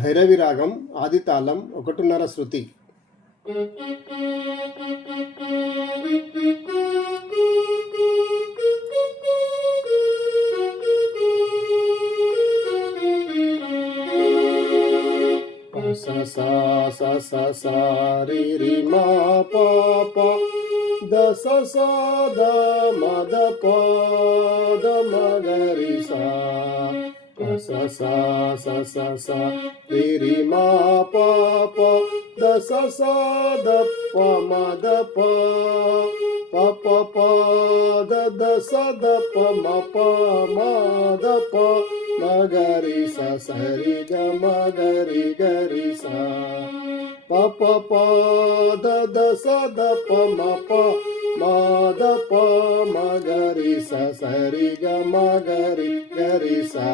భైరవి రాగం ఆది తాళం 1:30 శృతి. స స స స స రి రి మా ప ప ద స స ద మ ద ప ద మ గ రి సా స స స స స రి రి మా ప ప ద స స ద ప మ ద ప ప ప ప ద ద స ద ప మ ప మ ద ప మ గ రి స స రి గ మ గ రి గ రి సా ప ప ప ద ద స ద ప మ ప మ ద ప మ గ రి స స రి గ మ గ రి సా